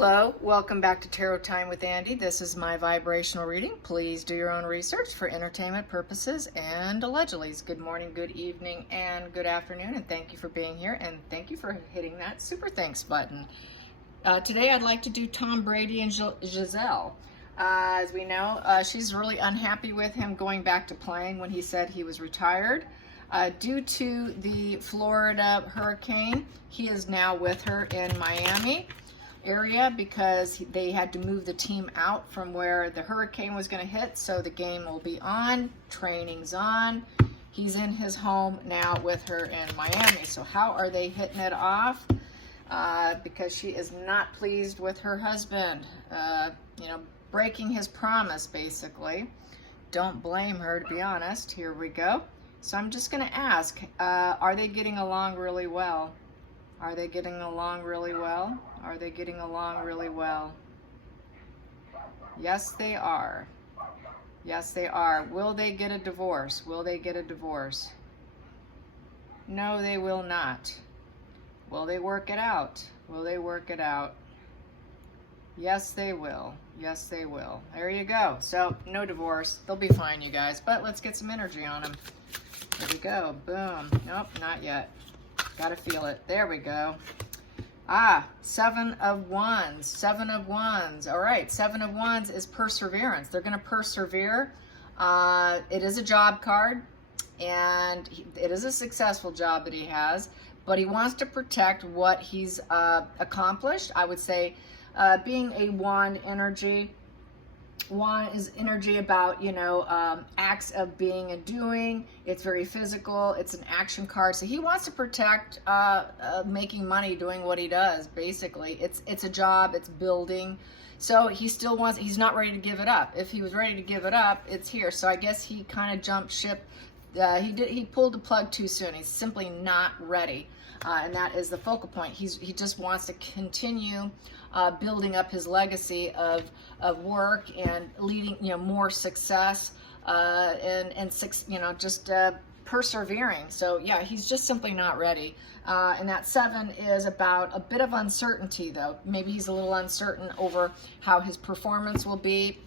Hello, welcome back to Tarot Time with Andy. This is my vibrational reading. Please do your own research for entertainment purposes and allegedly. Good morning, good evening, and good afternoon, and thank you for being here, and thank you for hitting that super thanks button. Today I'd like to do Tom Brady and Gisele. As we know, she's really unhappy with him going back to playing when he said he was retired. Due to the Florida hurricane, he is now with her in Miami area because they had to move the team out from where the hurricane was going to hit, so the game will be on, training's on. He's in his home now with her in Miami. So how are they hitting it off? Because she is not pleased with her husband, breaking his promise, basically. Don't blame her, to be honest. Here we go. So I'm just going to ask, are they getting along really well? Are they getting along really well? Are they getting along really well? Yes, they are. Yes, they are. Will they get a divorce? Will they get a divorce? No, they will not. Will they work it out? Will they work it out? Yes, they will. Yes, they will. There you go. So, no divorce. They'll be fine, you guys. But let's get some energy on them. There we go. Boom. Nope, not yet. Gotta feel it. There we go. Seven of Wands. Seven of Wands. All right. Seven of Wands is perseverance. They're going to persevere. It is a job card, and it is a successful job that he has, but he wants to protect what he's accomplished. I would say being a wand energy, wand is energy about, acts of being and doing. It's very physical. It's an action card. So he wants to protect making money doing what he does, basically. It's a job. It's building. So he still wants, he's not ready to give it up. If he was ready to give it up, it's here. So I guess he kind of jumped ship. He pulled the plug too soon. He's simply not ready. And that is the focal point. He just wants to continue building up his legacy of work and leading, more success and just persevering. So yeah, he's just simply not ready. And that seven is about a bit of uncertainty, though. Maybe he's a little uncertain over how his performance will be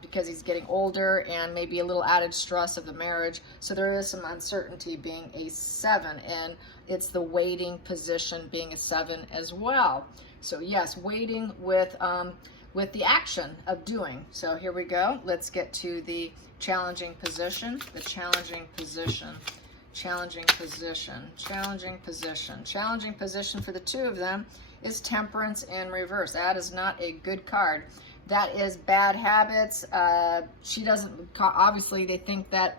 because he's getting older, and maybe a little added stress of the marriage. So there is some uncertainty being a seven, and it's the waiting position being a seven as well. So yes, waiting with the action of doing. So here we go. Let's get to the challenging position. The challenging position. Challenging position. Challenging position. Challenging position for the two of them is Temperance in reverse. That is not a good card. That is bad habits. She doesn't, obviously they think that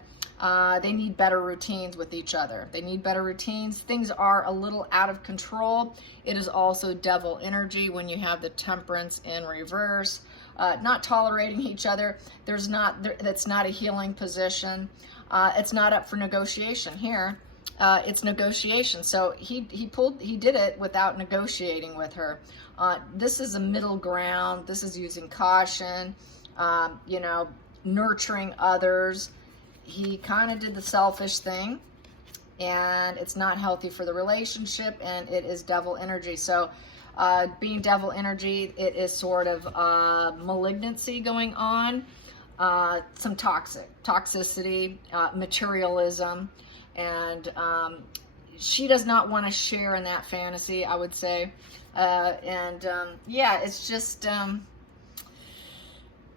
they need better routines with each other. They need better routines. Things are a little out of control. It is also devil energy when you have the Temperance in reverse. Not tolerating each other. That's not a healing position. It's not up for negotiation here. It's negotiation. So he did it without negotiating with her. This is a middle ground. This is using caution, nurturing others. He kind of did the selfish thing, and it's not healthy for the relationship, and it is devil energy. So being devil energy, it is sort of malignancy going on, some toxicity, materialism, and she does not want to share in that fantasy, I would say. Yeah, it's just...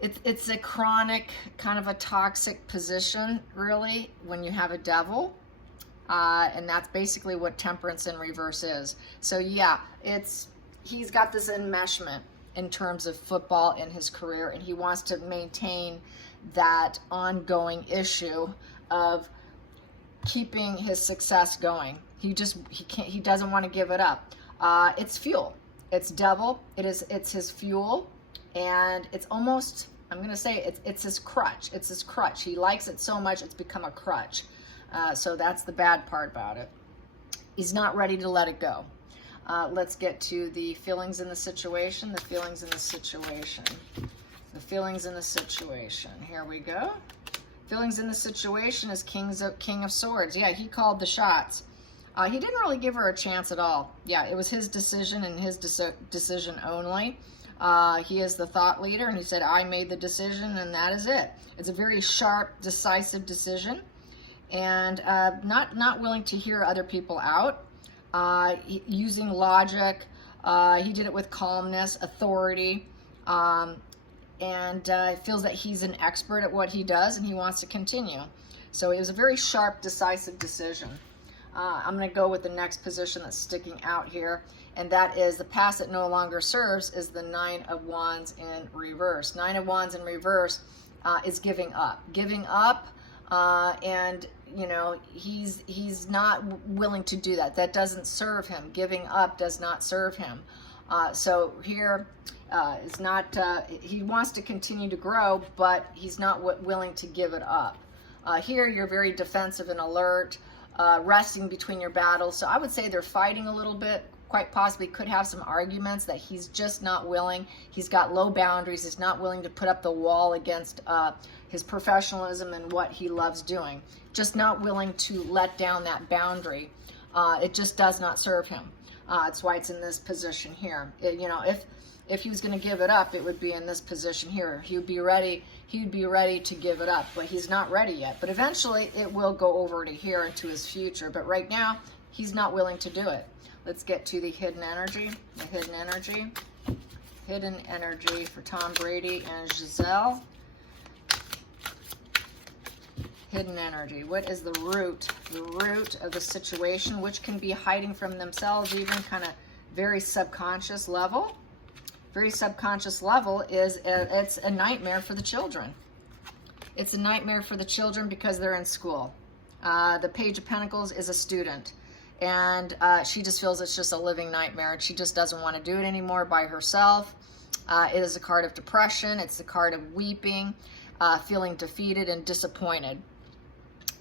It's a chronic, kind of a toxic position, really, when you have a devil. And that's basically what Temperance in reverse is. So yeah, he's got this enmeshment in terms of football in his career, and he wants to maintain that ongoing issue of keeping his success going. He doesn't want to give it up. It's fuel. It's devil. It's his fuel. And it's almost, I'm going to say, it's his crutch. It's his crutch. He likes it so much, it's become a crutch. So that's the bad part about it. He's not ready to let it go. Let's get to the feelings in the situation. The feelings in the situation. The feelings in the situation. Here we go. Feelings in the situation is King of Swords. Yeah, he called the shots. He didn't really give her a chance at all. Yeah, it was his decision and his decision only. He is the thought leader, and he said, I made the decision, and that is it. It's a very sharp, decisive decision, and not willing to hear other people out, using logic. He did it with calmness, authority, and feels that he's an expert at what he does, and he wants to continue. So it was a very sharp, decisive decision. I'm going to go with the next position that's sticking out here, and that is the past that no longer serves is the Nine of Wands in reverse. Nine of Wands in reverse is giving up. Giving up, and you know, he's not willing to do that. That doesn't serve him. Giving up does not serve him. So here is not, he wants to continue to grow, but he's not willing to give it up. Here you're very defensive and alert, resting between your battles. So I would say they're fighting a little bit, quite possibly could have some arguments that he's just not willing. He's got low boundaries. He's not willing to put up the wall against his professionalism and what he loves doing. Just not willing to let down that boundary. It just does not serve him. That's why it's in this position here. You know, if he was going to give it up, it would be in this position here. He would be ready to give it up, but he's not ready yet. But eventually it will go over to here into his future. But right now, he's not willing to do it. Let's get to the hidden energy. The hidden energy. Hidden energy for Tom Brady and Gisele. Hidden energy. What is the root? The root of the situation, which can be hiding from themselves, even kind of very subconscious level. Very subconscious level is it's a nightmare for the children. It's a nightmare for the children because they're in school. The Page of Pentacles is a student, and she just feels it's just a living nightmare, and she just doesn't want to do it anymore by herself. It is a card of depression. It's the card of weeping, feeling defeated and disappointed.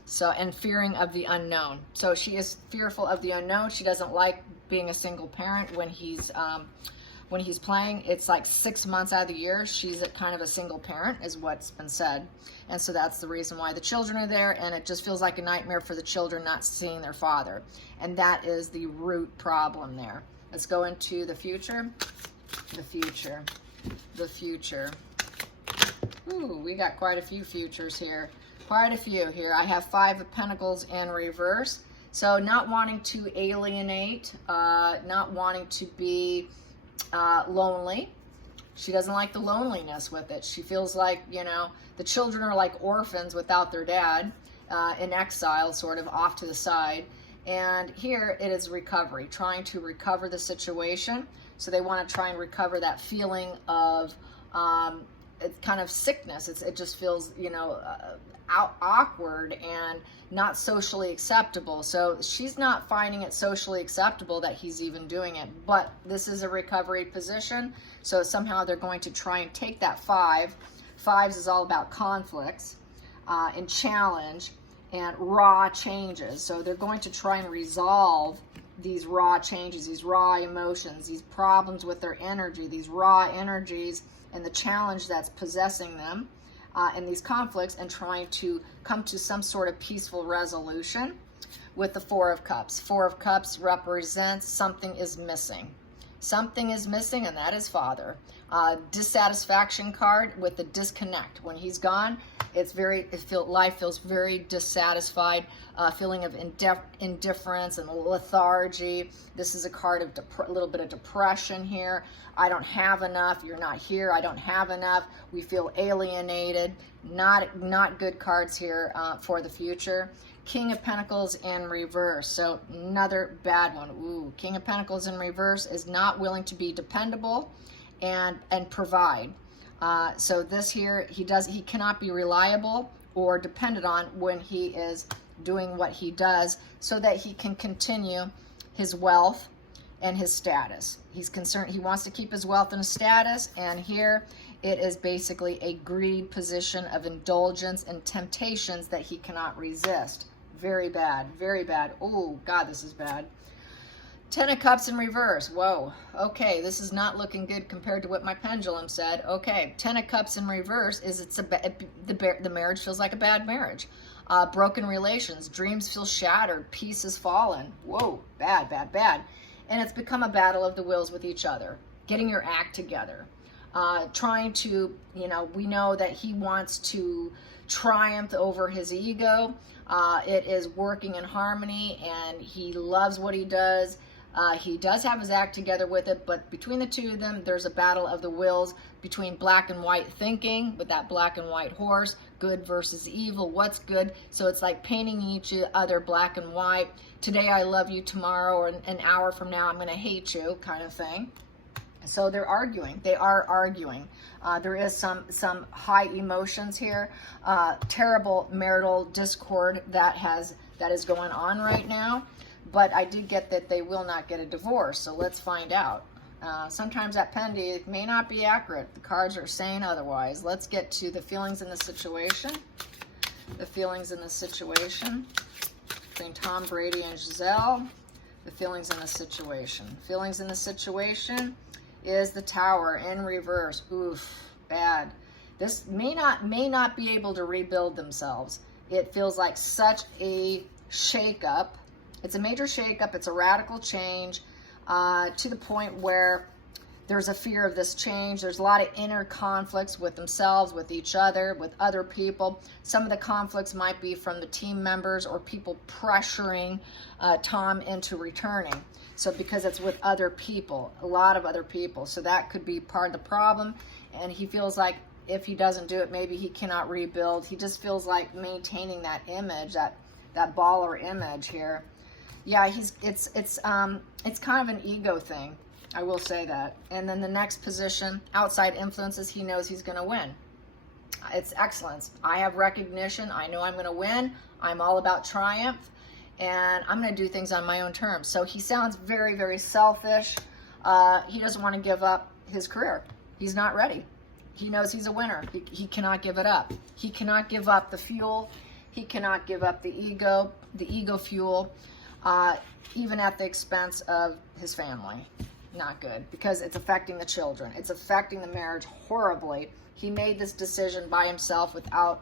So, and fearing of the unknown. So she is fearful of the unknown. She doesn't like being a single parent when he's playing. It's like 6 months out of the year she's kind of a single parent, is what's been said. And so that's the reason why the children are there, and it just feels like a nightmare for the children not seeing their father. And that is the root problem there. Let's go into the future. The future. The future. Ooh, we got quite a few futures here. Quite a few here. I have Five of Pentacles in reverse. So not wanting to alienate, not wanting to be lonely. She doesn't like the loneliness with it. She feels like, you know, the children are like orphans without their dad, in exile, sort of off to the side. And here it is recovery, trying to recover the situation. So they want to try and recover that feeling of it's kind of sickness. It just feels, you know, awkward and not socially acceptable. So she's not finding it socially acceptable that he's even doing it. But this is a recovery position. So somehow they're going to try and take that five. Fives is all about conflicts and challenge and raw changes. So they're going to try and resolve these raw changes, these raw emotions, these problems with their energy, these raw energies and the challenge that's possessing them. And these conflicts, and trying to come to some sort of peaceful resolution with the Four of Cups. Four of Cups represents something is missing. Something is missing, and that is father. Dissatisfaction card with the disconnect. When he's gone, life feels very dissatisfied, feeling of indifference and lethargy. This is a card of a little bit of depression here. I don't have enough. You're not here. I don't have enough. We feel alienated. Not good cards here for the future. King of Pentacles in reverse. So another bad one. Ooh, King of Pentacles in reverse is not willing to be dependable and provide. So this here, he cannot be reliable or depended on when he is doing what he does, so that he can continue his wealth and his status. He's concerned, he wants to keep his wealth and his status, and here it is basically a greed position of indulgence and temptations that he cannot resist. Very bad, very bad. Oh, God, this is bad. Ten of Cups in reverse. Whoa. Okay, this is not looking good compared to what my pendulum said. Okay, Ten of Cups in reverse is the marriage feels like a bad marriage. Broken relations, dreams feel shattered, peace has fallen. Whoa, bad, bad, bad. And it's become a battle of the wills with each other, getting your act together, trying to, we know that he wants to triumph over his ego. It is working in harmony, and he loves what he does. He does have his act together with it, but between the two of them, there's a battle of the wills between black and white thinking, with that black and white horse, good versus evil, what's good. So it's like painting each other black and white. Today I love you, tomorrow or an hour from now I'm going to hate you, kind of thing. So they're arguing. They are arguing. There is some high emotions here. Terrible marital discord that is going on right now. But I did get that they will not get a divorce. So let's find out. Sometimes that Pendy may not be accurate. The cards are saying otherwise. Let's get to the feelings in the situation. The feelings in the situation between Tom, Brady, and Gisele. The feelings in the situation. Feelings in the situation is the Tower in reverse. Oof, bad. This may not be able to rebuild themselves. It feels like such a shakeup. It's a major shakeup. It's a radical change to the point where there's a fear of this change. There's a lot of inner conflicts with themselves, with each other, with other people. Some of the conflicts might be from the team members or people pressuring Tom into returning. So because it's with other people, a lot of other people. So that could be part of the problem. And he feels like if he doesn't do it, maybe he cannot rebuild. He just feels like maintaining that image, that baller image here. Yeah, it's kind of an ego thing. I will say that. And then the next position, outside influences, he knows he's going to win. It's excellence. I have recognition. I know I'm going to win. I'm all about triumph. And I'm going to do things on my own terms. So he sounds very, very selfish. He doesn't want to give up his career. He's not ready. He knows he's a winner. He cannot give it up. He cannot give up the fuel. He cannot give up the ego fuel, even at the expense of his family. Not good, because it's affecting the children. It's affecting the marriage horribly. He made this decision by himself without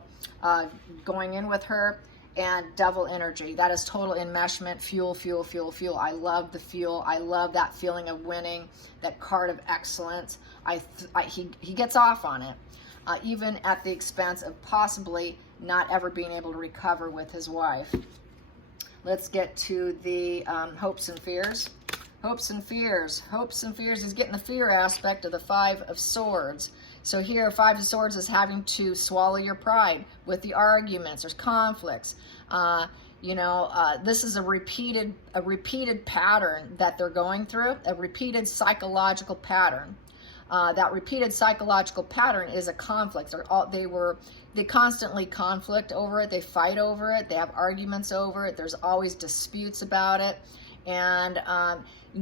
going in with her. And devil energy, that is total enmeshment. Fuel, fuel, fuel, fuel. I love the fuel. I love that feeling of winning, that card of excellence. He gets off on it, even at the expense of possibly not ever being able to recover with his wife. Let's get to the hopes and fears. Hopes and fears. Hopes and fears. He's getting the fear aspect of the Five of Swords. So here, Five of Swords is having to swallow your pride with the arguments. There's conflicts. This is a repeated pattern that they're going through, a repeated psychological pattern. That repeated psychological pattern is a conflict. They constantly conflict over it. They fight over it. They have arguments over it. There's always disputes about it. And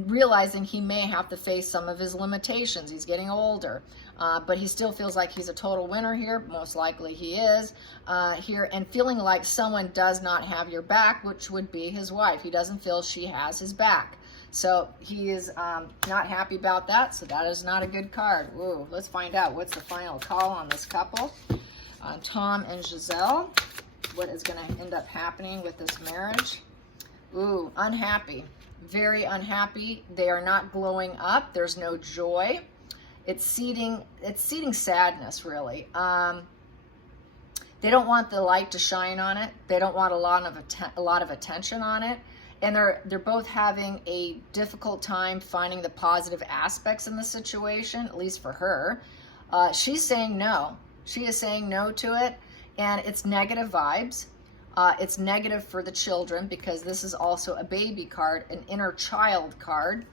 realizing he may have to face some of his limitations. He's getting older. But he still feels like he's a total winner here. Most likely he is here. And feeling like someone does not have your back, which would be his wife. He doesn't feel she has his back. So he is not happy about that. So that is not a good card. Ooh, let's find out what's the final call on this couple. Tom and Gisele. What is going to end up happening with this marriage? Ooh, unhappy. Very unhappy. They are not glowing up. There's no joy. It's seeding sadness, really. They don't want the light to shine on it. They don't want a lot of attention on it. And they're both having a difficult time finding the positive aspects in the situation, at least for her. She's saying no. She is saying no to it, and it's negative vibes. It's negative for the children because this is also a baby card, an inner child card.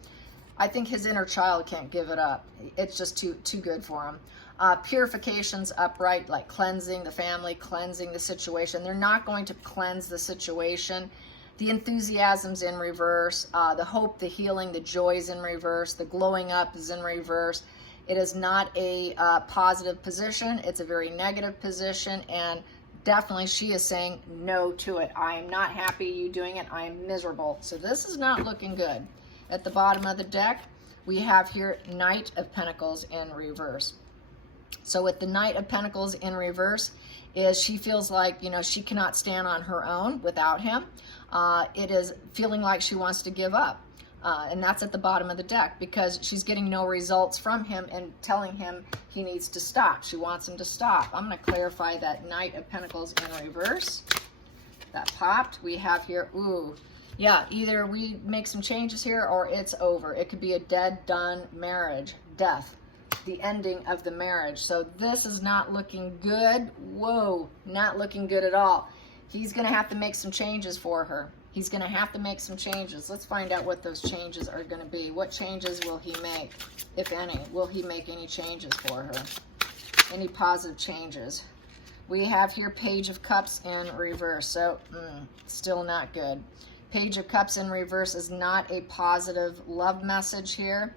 I think his inner child can't give it up. It's just too good for him. Purification's upright, like cleansing the family, cleansing the situation. They're not going to cleanse the situation. The enthusiasm's in reverse. The hope, the healing, the joy's in reverse. The glowing up is in reverse. It is not a positive position. It's a very negative position, and definitely she is saying no to it. I am not happy you doing it. I am miserable. So this is not looking good. At the bottom of the deck, we have here Knight of Pentacles in reverse. So with the Knight of Pentacles in reverse, is she feels like, you know, she cannot stand on her own without him. It is feeling like she wants to give up. And that's at the bottom of the deck because she's getting no results from him and telling him he needs to stop. She wants him to stop. I'm going to clarify that Knight of Pentacles in reverse. That popped. We have here, ooh, yeah, either we make some changes here or it's over. It could be a dead, done marriage, death, the ending of the marriage. So this is not looking good. Whoa, not looking good at all. He's going to have to make some changes for her. He's going to have to make some changes. Let's find out what those changes are going to be. What changes will he make, if any? Will he make any changes for her? Any positive changes? We have here Page of Cups in reverse. So, still not good. Page of Cups in reverse is not a positive love message here.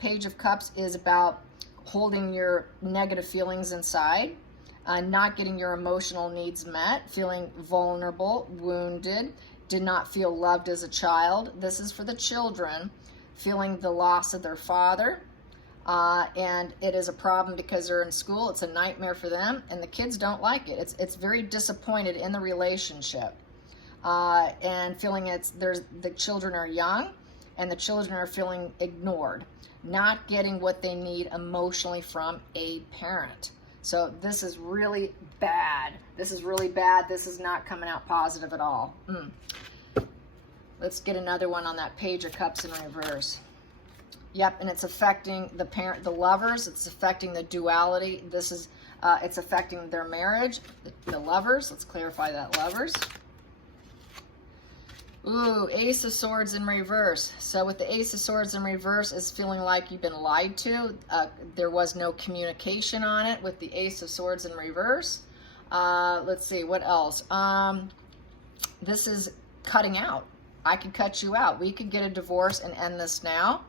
Page of Cups is about holding your negative feelings inside. Not getting your emotional needs met, feeling vulnerable, wounded, did not feel loved as a child. This is for the children, feeling the loss of their father. And it is a problem because they're in school. It's a nightmare for them, and the kids don't like it. It's very disappointed in the relationship. And feeling the children are young, and the children are feeling ignored, not getting what they need emotionally from a parent. So this is really bad. This is really bad. This is not coming out positive at all. Let's get another one on that Page of Cups in reverse. Yep, and it's affecting the parent, the lovers. It's affecting the duality. This is, it's affecting their marriage, the lovers. Let's clarify that, lovers. Ooh, Ace of Swords in reverse. So with the Ace of Swords in reverse, it's feeling like you've been lied to. There was no communication on it with the Ace of Swords in reverse. Let's see, what else? This is cutting out. I could cut you out. We could get a divorce and end this now.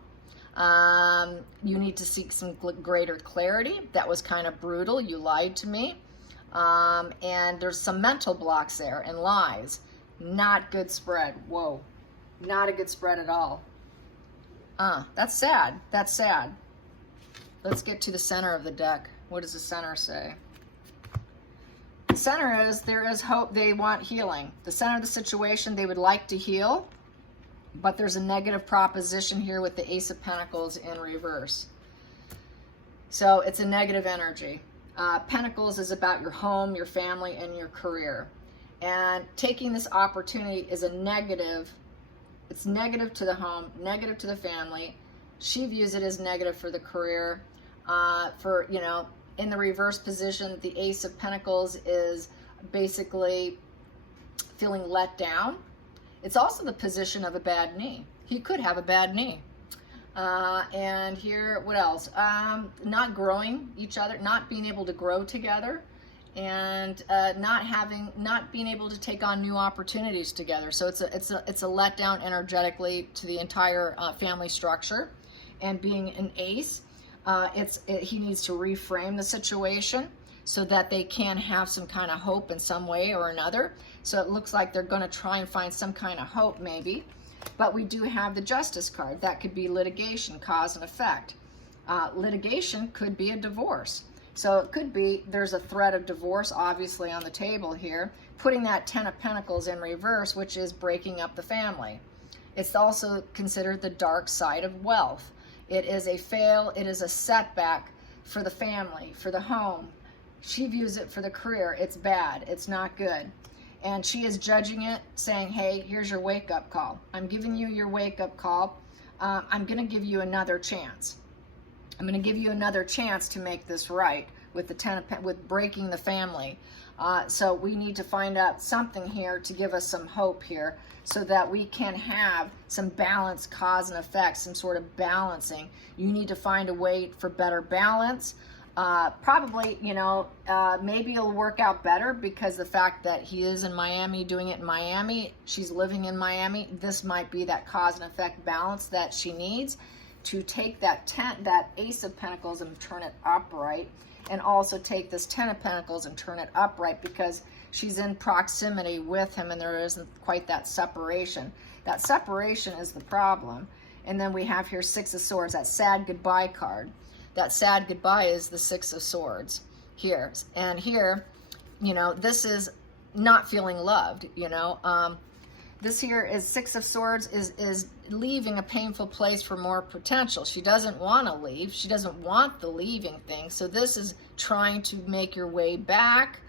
You need to seek some greater clarity. That was kind of brutal. You lied to me. And there's some mental blocks there and lies. Not good spread. Whoa. Not a good spread at all. That's sad. That's sad. Let's get to the center of the deck. What does the center say? The center is, there is hope. They want healing. The center of the situation, they would like to heal, but there's a negative proposition here with the Ace of Pentacles in reverse. So it's a negative energy. Pentacles is about your home, your family, and your career. And taking this opportunity is a negative. It's negative to the home, negative to the family. She views it as negative for the career. For, you know, in the reverse position, the Ace of Pentacles is basically feeling let down. It's also the position of a bad knee. He could have a bad knee. And here, what else? Not growing each other, not being able to grow together. And not being able to take on new opportunities together. So it's a letdown energetically to the entire family structure. And being an ace, he needs to reframe the situation so that they can have some kind of hope in some way or another. So it looks like they're going to try and find some kind of hope maybe. But we do have the Justice card. That could be litigation, cause and effect. Litigation could be a divorce. So it could be there's a threat of divorce obviously on the table here, putting that Ten of Pentacles in reverse, which is breaking up the family. It's also considered the dark side of wealth. It is a fail, it is a setback for the family, for the home. She views it for the career. It's bad, it's not good. And she is judging it, saying, hey, here's your wake-up call. I'm giving you your wake-up call. I'm going to give you another chance. I'm going to give you another chance to make this right with the with breaking the family. So we need to find out something here to give us some hope here so that we can have some balance, cause and effect, some sort of balancing. You need to find a way for better balance. Probably, you know, maybe it'll work out better because the fact that he is in Miami, doing it in Miami, she's living in Miami. This might be that cause and effect balance that she needs to take that Ace of Pentacles and turn it upright, and also take this Ten of Pentacles and turn it upright because she's in proximity with him and there isn't quite that separation. That separation is the problem. And then we have here Six of Swords, that sad goodbye card. that sad goodbye is the Six of Swords here. And here, you know, this is not feeling loved, you know. This here is Six of Swords is leaving a painful place for more potential. She doesn't want to leave. She doesn't want the leaving thing. So this is trying to make your way back,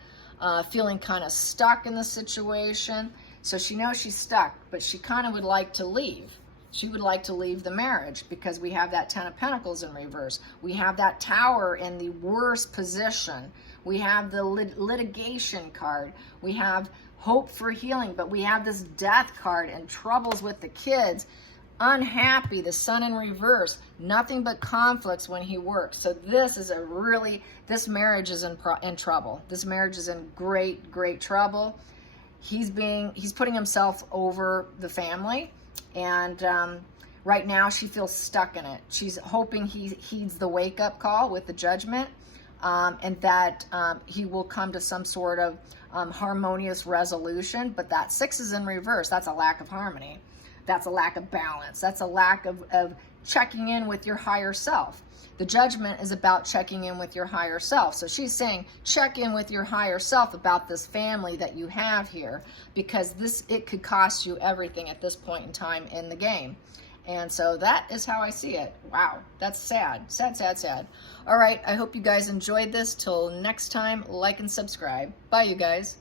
feeling kind of stuck in the situation. So she knows she's stuck, but she kind of would like to leave. She would like to leave the marriage because we have that Ten of Pentacles in reverse. We have that Tower in the worst position. We have the litigation card. We have hope for healing, but we have this Death card and troubles with the kids. Unhappy, the Sun in reverse, nothing but conflicts when he works. So this is a really, this marriage is in trouble. This marriage is in great trouble. He's putting himself over the family, and right now she feels stuck in it. She's hoping he heeds the wake-up call with the Judgment, and that he will come to some sort of harmonious resolution. But that Six is in reverse. That's a lack of harmony. That's a lack of balance. That's a lack of checking in with your higher self. The Judgment is about checking in with your higher self. So she's saying, check in with your higher self about this family that you have here, because it could cost you everything at this point in time in the game. And so that is how I see it. Wow, that's sad. Sad. All right, I hope you guys enjoyed this. Till next time, like and subscribe. Bye, you guys.